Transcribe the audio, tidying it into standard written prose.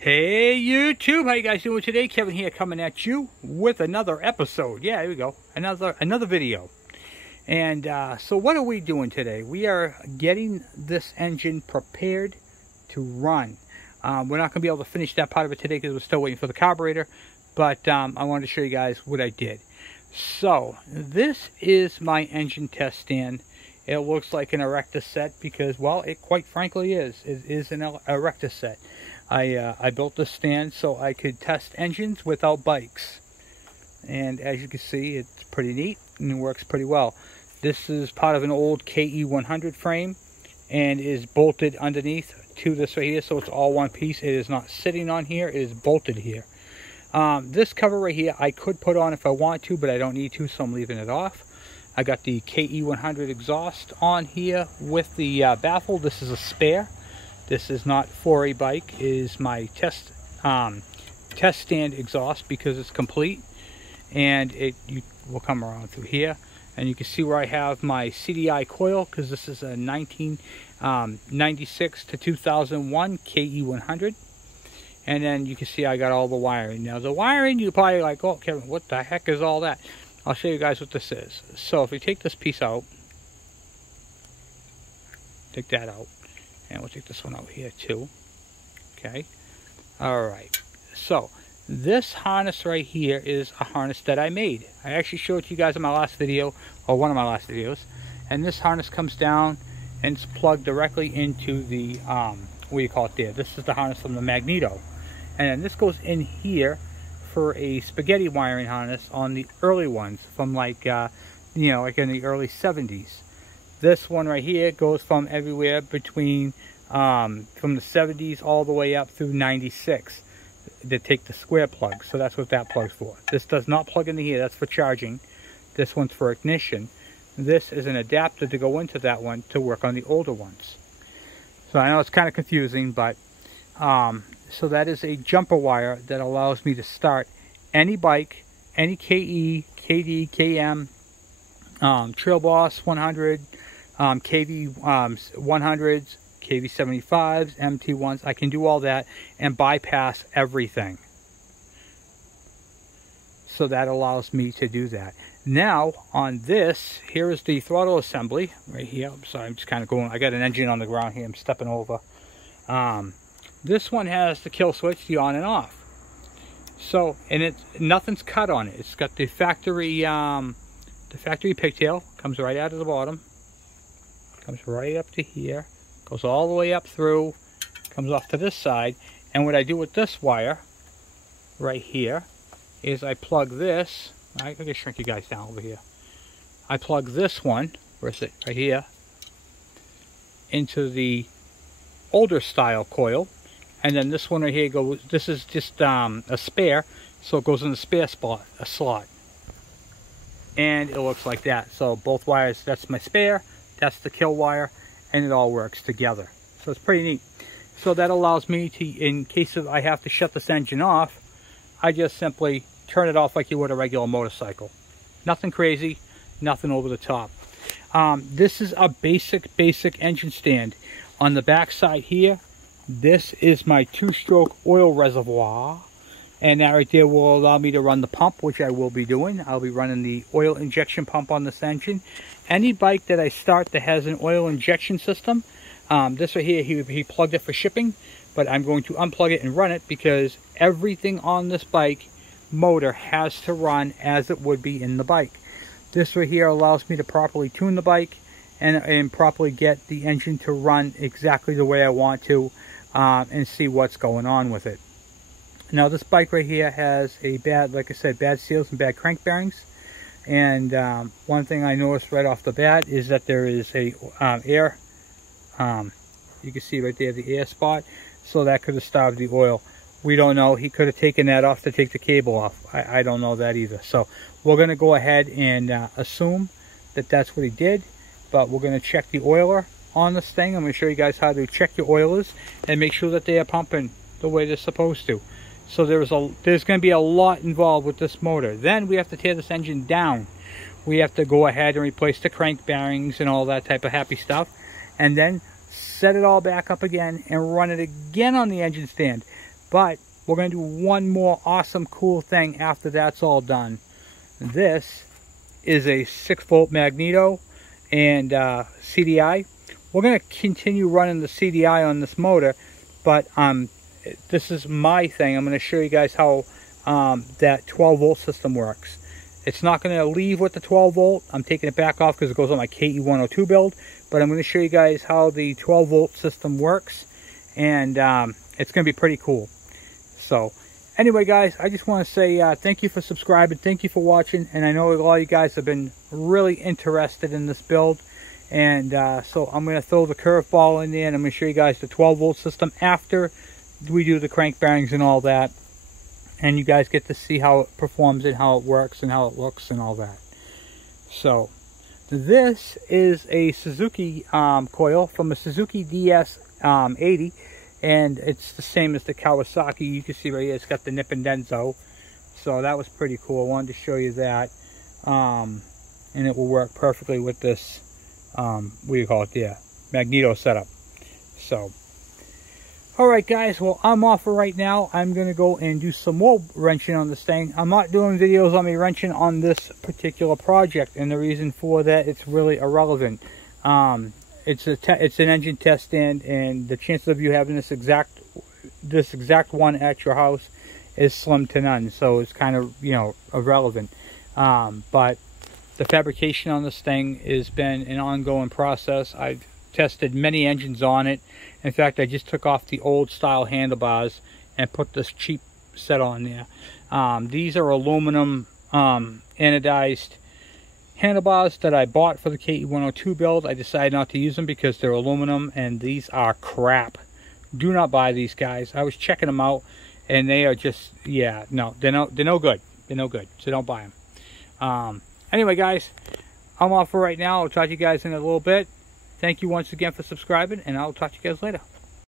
Hey YouTube, how you guys doing today? Kevin here coming at you with another episode. Yeah, here we go. Another video. And so what are we doing today? We are getting this engine prepared to run. We're not going to be able to finish that part of it today because we're still waiting for the carburetor. But I wanted to show you guys what I did. So this is my engine test stand. It looks like an Erector set because, well, it quite frankly is. It is an Erector set. I built this stand so I could test engines without bikes. And as you can see, it's pretty neat and it works pretty well. This is part of an old KE100 frame and is bolted underneath to this right here, so it's all one piece. It is not sitting on here, it is bolted here. This cover right here I could put on if I want to, but I don't need to, so I'm leaving it off. I got the KE100 exhaust on here with the baffle. This is a spare. This is not for a bike. It is my test stand exhaust because it's complete. And you will come around through here. And you can see where I have my CDI coil because this is a 1996 to 2001 KE100. And then you can see I got all the wiring. Now the wiring, you're probably like, oh Kevin, what the heck is all that? I'll show you guys what this is. So if we take this piece out, take that out. And we'll take this one out here too. Okay. Alright. So, this harness right here is a harness that I made. I actually showed it to you guys in my last video, or one of my last videos. And this harness comes down and it's plugged directly into the, what do you call it there? This is the harness from the Magneto. And then this goes in here for a spaghetti wiring harness on the early ones from like, like in the early 70s. This one right here goes from everywhere between from the 70s all the way up through 96 to take the square plug. So that's what that plug's for. This does not plug into here. That's for charging. This one's for ignition. This is an adapter to go into that one to work on the older ones. So I know it's kind of confusing, but so that is a jumper wire that allows me to start any bike, any KE, KD, KM, Trail Boss 100, KV 100s, KV 75s, MT1s. I can do all that and bypass everything. So that allows me to do that. Now on this, here is the throttle assembly right here. I'm sorry, I'm just kind of going. I got an engine on the ground here. I'm stepping over. This one has the kill switch, the on and off. So, and nothing's cut on it. It's got the factory pigtail. Comes right out of the bottom. Comes right up to here, goes all the way up through, comes off to this side. And what I do with this wire right here is I plug this. I can shrink you guys down over here. I plug this one, where's it, right here, into the older style coil. And then this one right here goes, this is just a spare, so it goes in the spare slot. And it looks like that. So both wires, that's my spare, that's the kill wire, and it all works together. So it's pretty neat. So that allows me to, in case of I have to shut this engine off, I just simply turn it off like you would a regular motorcycle. Nothing crazy, nothing over the top. This is a basic engine stand. On the back side here, this is my 2-stroke oil reservoir. And that right there will allow me to run the pump, which I will be doing. I'll be running the oil injection pump on this engine. Any bike that I start that has an oil injection system, this right here, he plugged it for shipping, but I'm going to unplug it and run it because everything on this bike motor has to run as it would be in the bike. This right here allows me to properly tune the bike and properly get the engine to run exactly the way I want to and see what's going on with it. Now this bike right here has a bad, like I said, bad seals and bad crank bearings. And one thing I noticed right off the bat is that there is a air, you can see right there the air spot, so that could have starved the oil. We don't know. He could have taken that off to take the cable off. I don't know that either. So we're going to go ahead and assume that that's what he did. But we're going to check the oiler on this thing. I'm going to show you guys how to check your oilers and make sure that they are pumping the way they're supposed to. So there's going to be a lot involved with this motor. Then we have to tear this engine down. We have to go ahead and replace the crank bearings and all that type of happy stuff. And then set it all back up again and run it again on the engine stand. But we're going to do one more awesome, cool thing after that's all done. This is a 6-volt magneto and CDI. We're going to continue running the CDI on this motor, but this is my thing. I'm going to show you guys how that 12-volt system works. It's not going to leave with the 12-volt. I'm taking it back off because it goes on my KE102 build, but I'm going to show you guys how the 12-volt system works, and it's going to be pretty cool. So anyway, guys, I just want to say thank you for subscribing, thank you for watching, and I know a lot of you guys have been really interested in this build, and so I'm going to throw the curveball in there, and I'm going to show you guys the 12-volt system after we do the crank bearings and all that, and you guys get to see how it performs and how it works and how it looks and all that. So this is a Suzuki coil from a Suzuki DS80. And it's the same as the Kawasaki. You can see right here, it's got the nip and denso. So that was pretty cool. I wanted to show you that. And it will work perfectly with this, what do you call it there? Magneto setup. So, alright guys, well I'm off for right now. I'm going to go and do some more wrenching on this thing. I'm not doing videos on me wrenching on this particular project. And the reason for that, it's really irrelevant. It's an engine test stand, and the chances of you having this exact one at your house is slim to none. So it's kind of, you know, irrelevant. But the fabrication on this thing has been an ongoing process. I've tested many engines on it. In fact, I just took off the old style handlebars and put this cheap set on there. These are aluminum anodized handlebars that I bought for the KE102 build. I decided not to use them because they're aluminum, and these are crap. Do not buy these, guys. I was checking them out, and they are just, yeah, no, they're no good. They're no good, so don't buy them. Anyway, guys, I'm off for right now. I'll talk to you guys in a little bit. Thank you once again for subscribing, and I'll talk to you guys later.